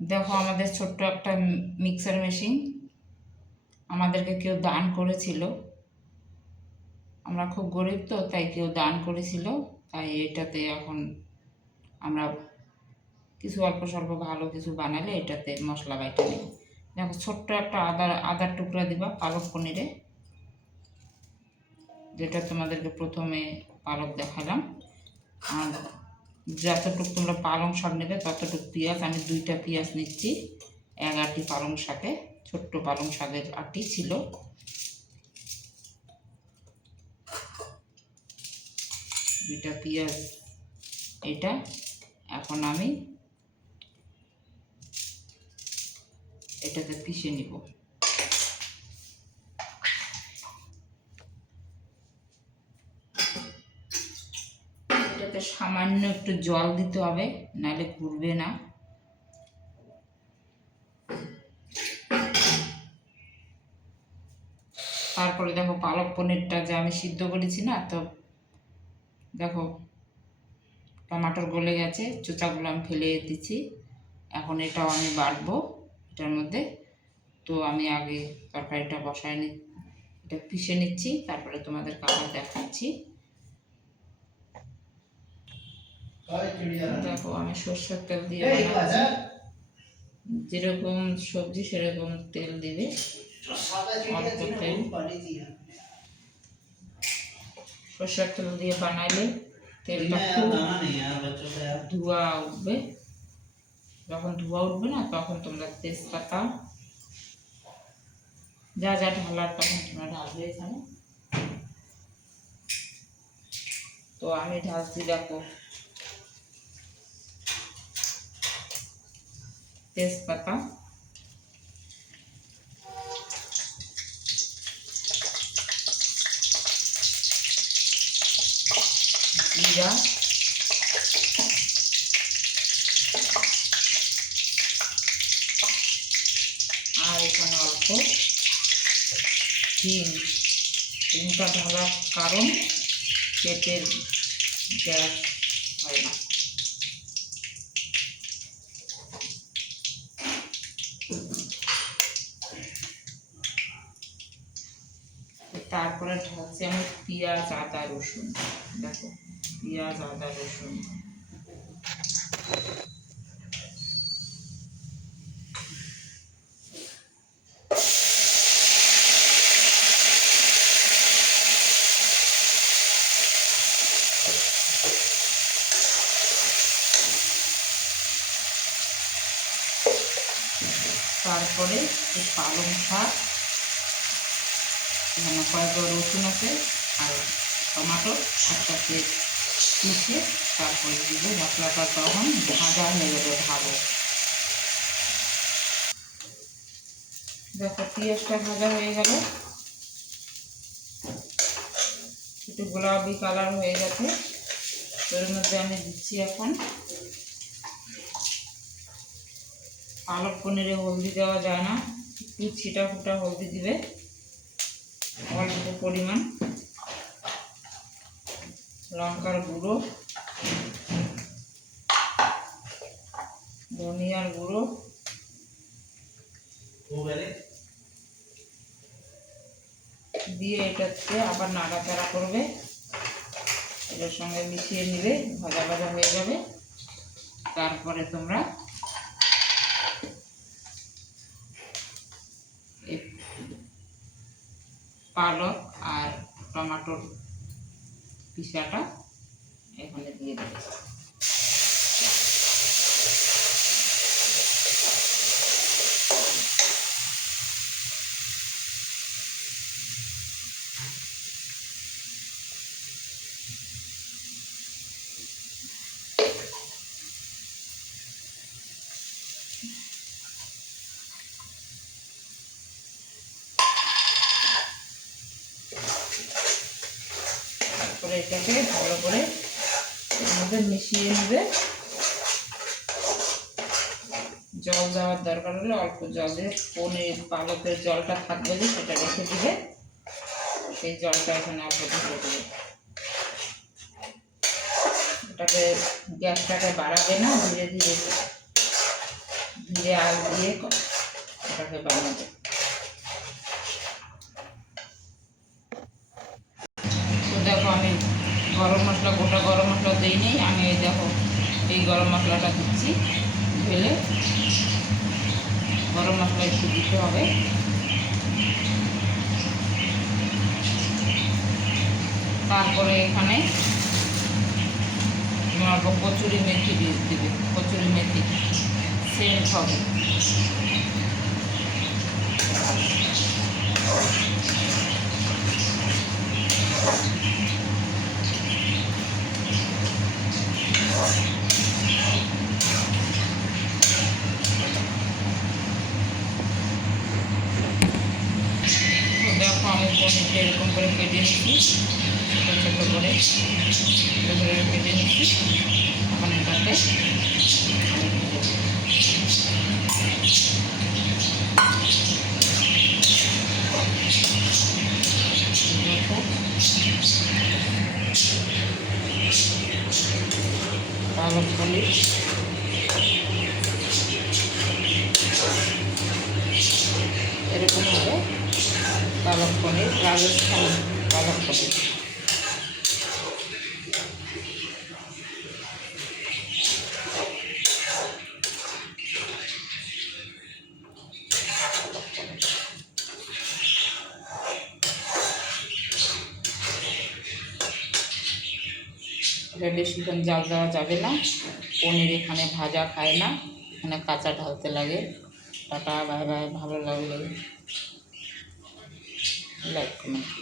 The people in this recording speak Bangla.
দেখো আমাদের ছোট্ট একটা মিক্সার মেশিন আমাদেরকে কেউ দান করেছিল। আমরা খুব গরিব, তো তাই কেউ দান করেছিল, তাই এটাতে এখন আমরা কিছু অল্প স্বল্প ভালো কিছু বানালে এটাতে মশলা বাইটে নেব। দেখো ছোট্ট একটা আদার টুকরা দিবা পালক পনিরে, যেটা তোমাদেরকে প্রথমে পালক দেখালাম। আর যতটুকু তোমরা পালং শাক নেবে ততটুকু পেঁয়াজ, আমি 2টা পেঁয়াজ নিচ্ছি। 1 আটি পালং শাকে, ছোট্ট পালং শাকের আটি ছিল। দুইটা পেঁয়াজ এটা এখন আমি এটাতে পিষে নিব। এটাতে সামান্য একটু জল দিতে হবে, নাহলে ঘুরবে না। তারপরে দেখো পালক পনিরটা যে আমি সিদ্ধ করেছি না, তো দেখো টমাটোর গলে গেছে, চোচাগুলো আমি ফেলে দিচ্ছি। এখন এটাও আমি বাটবো এটার মধ্যে। তো আমি আগে তরকারিটা বসায় এটা পিষে নিচ্ছি, তারপরে তোমাদের আবার দেখাচ্ছি। দেখো আমি সরষের তেল দিয়ে বানাচ্ছি, যেরকম সবজি সেরকম তেল দিবে, অল্প তেল। সরষের তেল দিয়ে বানাইলে তেলটা খুব ধোঁয়া উঠবে। যখন ধোঁয়া উঠবে না, তখন তোমরা তেজপাতা যা যা ঢালার তখন তোমরা ঢালবে এখানে। তো আমি ঢালছি, দেখো তেজপাতা, জিরা, আর এখানে অল্প হিং। হিংটা ঢালার কারণ পেটের গ্যাস হয় না। তারপরে ঢালছি আমি পেঁয়াজ, আদা, রসুন। দেখো পেঁয়াজ, আদা, রসুন। তারপরে পালং শাক, এখানে কয়েকটা রসুন আছে আর টমাটো একসাথে পিষে তারপরে দিব। মশলাটা তখন ভাজা হয়ে যাবে ভালো। দেখো পেঁয়াজটা ভাজা হয়ে গেল, একটু গোলাপি কালার হয়ে গেছে। এর মধ্যে আমি দিচ্ছি এখন পালক পনিরে হলদি দেওয়া যায় না, একটু ছিটা ফুটা হলদি দিবে, অল্প পরিমাণ লঙ্কার গুঁড়ো, ধনিয়ার গুঁড়ো, দিয়ে এটাতে আবার নাড়াচাড়া করবে। এটার সঙ্গে মিশিয়ে নিবে, ভাজা ভাজা হয়ে যাবে। তারপরে তোমরা পালক আর টমাটোর পিসাটা এখানে দিয়ে দেবে। তারপরে এটাকে ভালো করে এর মধ্যে মিশিয়ে নেবে। জল দেওয়ার দরকার হলে অল্প জল দিয়ে, পনির পালকের জলটা থাকবে যে সেটা রেখে দিবে, সেই জলটা এখানে অল্প ঢেলে দেবে। এটাকে গ্যাসটাকে বাড়াবে না, ধীরে ধীরে জিরে আর দিয়ে ওটাকে বানাবো। তো দেখো আমি গরম মশলা, গোটা গরম মশলা দিইনি, আমি এই দেখো এই গরম মশলাটা দিচ্ছি ঢেলে। গরম মশলা একটু দিতে হবে। তারপরে এখানে তোমার কচুরি মেথি দিয়ে দেবে, কচুরি মেথি সেন্ট হবে। দেখো আমি পনিরটা এরকম করে কেটে নিচ্ছি, ছোটো ছোটো করে কেটে নিচ্ছি। এখন এটাতে পালক পনির এরকম হবে। পালক পনির, রাজস্থানি পালক পনির। এটা বেশিক্ষণ জাল দেওয়া যাবে না, পনির এখানে ভাজা খায় না, এখানে কাঁচা ঢালতে লাগে। Tata, bye bye. ভালো লাগলে লাইক কমেন্ট।